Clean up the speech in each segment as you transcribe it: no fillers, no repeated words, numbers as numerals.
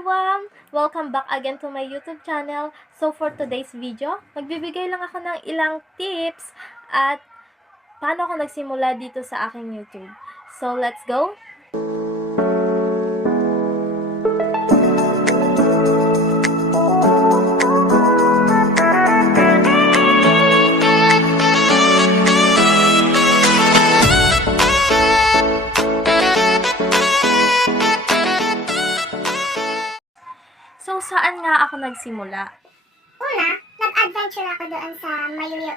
everyone! Welcome back again to my YouTube channel. So for today's video, magbibigay lang ako ng ilang tips at paano ako nagsimula dito sa aking YouTube. So let's go! So, saan nga ako nagsimula? Una, nag-adventure ako doon sa medyo,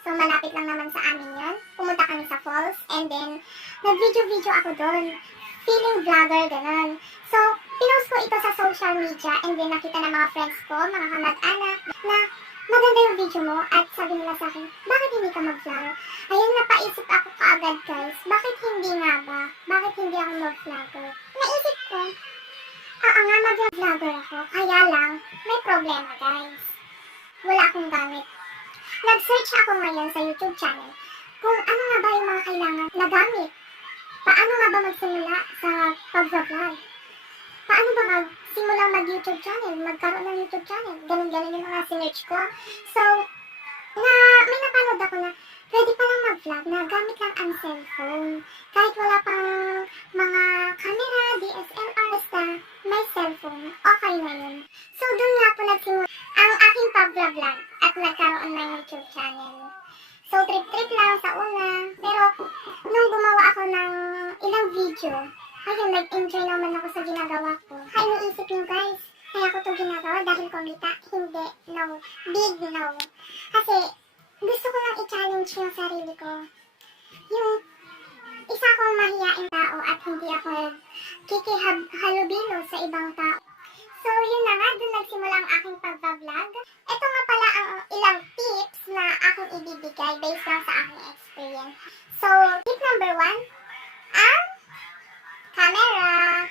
So, malapit lang naman sa amin yun. Pumunta kami sa falls, and then, nag-video ako doon. Feeling vlogger, ganun. So, pinost ko ito sa social media, and then nakita ng mga friends ko, mga kamag-anak, na maganda yung video mo, at sabi nila sa akin, bakit hindi ka mag-vlog? Ayun, napaisip ako kaagad, guys. Bakit hindi nga ba? Bakit hindi ako mag-vlogger? Naisip ko, nga, mag-vlogger ako. Kaya lang, may problema, guys. Wala akong gamit. Nag-search ako ngayon sa YouTube channel kung ano nga ba yung mga kailangan na gamit. Paano nga ba magsimula sa pag-vlog? Paano ba magsimula mag-YouTube channel? Magkaroon ng YouTube channel? Ganun-ganun yung mga sinerch ko. So, may napanood ako na pwede palang mag-vlog na gamit lang ang cellphone. Kahit wala pang mga camera, DSLR, basta may cellphone, okay na yun. So, doon nga po nagsimula ang aking pag-vlog at nagkaroon ng YouTube channel. So, trip-trip lang sa una. Pero, nung gumawa ako ng ilang video, ayun, nag-enjoy naman ako sa ginagawa ko. Kaya iniisip nyo guys, kaya ko ito ginagawa dahil kumita? Hindi, no. Big no. Kasi, gusto ko lang i-challenge yung sarili ko. Yung isa akong mahiyaing tao at hindi ako kikihalubilo sa ibang tao. So, yun na nga, doon nagsimula ang aking pag-vlog. Ito nga pala ang ilang tips na aking ibibigay based lang sa aking experience. So, tip number 1, ang camera.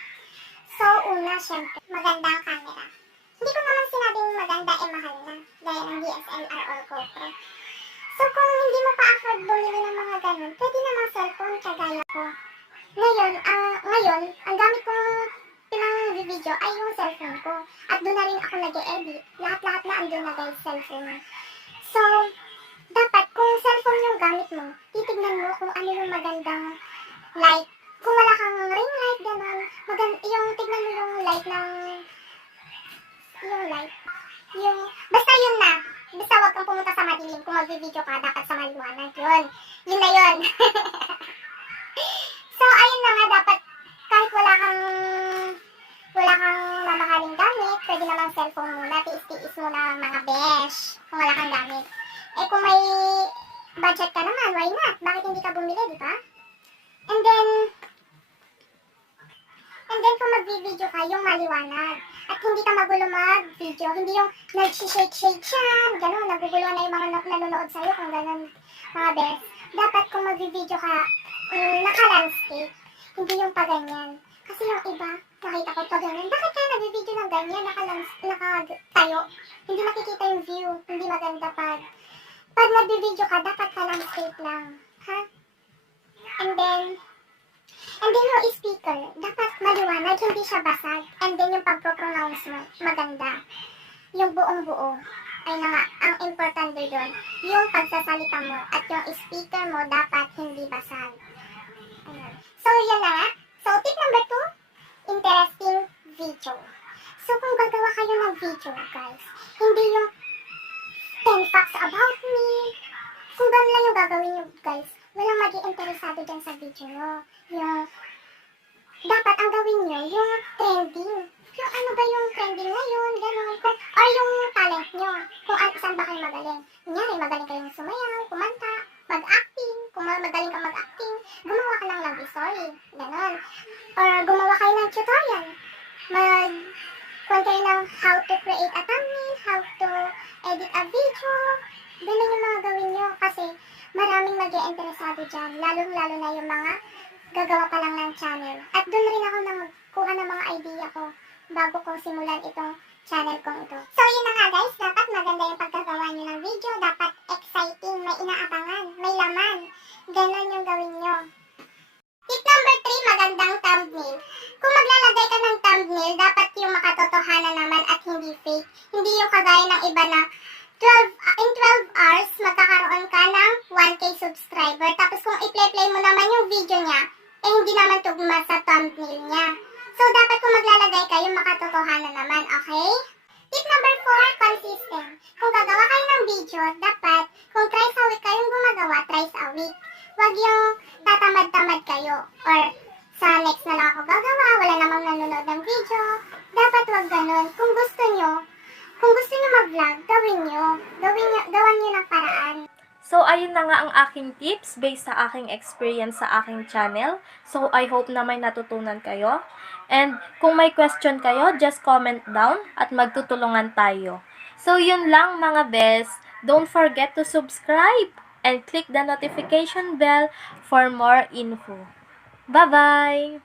So, una, syempre, magandang camera. Hindi ko naman sinabing maganda, mahal na. Gaya ng DSLR or GoPro. So, kung hindi mo pa afford bumili ng mga ganun, pwede namang cellphone kagaya ko. Ngayon, ang gamit kong pinang-video ay yung cellphone ko. At doon na rin ako nag-e-edit. Lahat-lahat na andun na guys, cellphone. So, dapat kung cellphone yung gamit mo, titignan mo kung ano yung magandang light. Kung wala kang ring light, gano'n, tignan mo yung light ng, basta yun na. Basta wag kang pumunta sa madilim. Kung mag-video ka, dapat sa maliwanag. Yun na yun. So, ayun na nga, dapat kahit wala kang mamahaling gamit, pwede namang cellphone muna, tiis-tiis mo na mga besh, kung wala kang gamit. Eh, kung may budget ka naman, why not? Bakit hindi ka bumili, di ba? And then, kung mag-video ka, yung maliwanag. At hindi ka magulo mag-video. Hindi yung nag-shake-shake siya, gano'n, nagugulo na yung mga nanonood sa'yo, kung gano'n, mga best. Dapat kung mag-video ka, naka-landscape, hindi yung paganyan. Kasi yung iba, nakita ko pa ganyan, bakit kaya nag-video ng ganyan, nakatayo? Hindi makikita yung view, hindi maganda pag nag-video ka, dapat ka-landscape lang, ha? And then yung speaker, dapat maliwanag, hindi siya basag. And then yung pagpo-pronounce mo, maganda. Yung buong-buo, ay nga, ang importante doon, yung pagsasalita mo at yung speaker mo dapat hindi basag. Ayan. So, yun na nga. So, tip number 2, interesting video. So, kung gagawa kayo ng video, guys, hindi yung 10 facts about me. Kung gano'n lang yung gagawin nyo, guys, walang mag-i-interesado dyan sa video nyo. Dapat ang gawin nyo, yung trending. Yung ano ba yung trending ngayon, gano'n. Or yung talent nyo, kung saan ba kayo magaling. Kunyari, magaling kayong sumayaw, kumanta, mag-acting. Kung magaling ka mag-acting, gumawa ka ng love story, gano'n. Or gumawa kayo ng tutorial. Kung kayo ng how to create a thumbnail, how to edit a video, gano'n yung mga gawin nyo. Kasi maraming mag-i-interesado dyan, lalong-lalo na yung mga gagawa pa lang ng channel. At doon rin ako kuha ng mga idea ko bago ko simulan itong channel kong ito. So, yun na nga guys, dapat maganda yung pagkagawa nyo ng video, dapat exciting, may inaabangan, may laman. Ganon yung gawin nyo. Tip number 3, magandang thumbnail. Kung maglalagay ka ng thumbnail, dapat yung yung kagaya ng iba na 12 hours, magkakaroon ka ng 1K subscriber. Tapos kung i-play mo naman yung video niya, eh hindi naman tugma sa thumbnail niya. So, dapat kung maglalagay kayo, makatotohanan naman, okay? Tip number 4, consistent. Kung gagawa kayo ng video, dapat, kung thrice a week kayong gumagawa, thrice a week. Huwag yung tatamad-tamad kayo. Or, sa next na lang ako gagawa, wala namang nanonood ng video. Dapat wag ganun. Kung gusto nyo mag-vlog, gawan nyo ng paraan. So, ayun na nga ang aking tips based sa aking experience sa aking channel. So, I hope na may natutunan kayo. And kung may question kayo, just comment down at magtutulungan tayo. So, yun lang mga bes. Don't forget to subscribe and click the notification bell for more info. Bye-bye!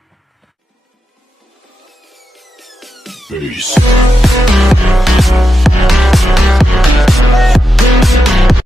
Peace.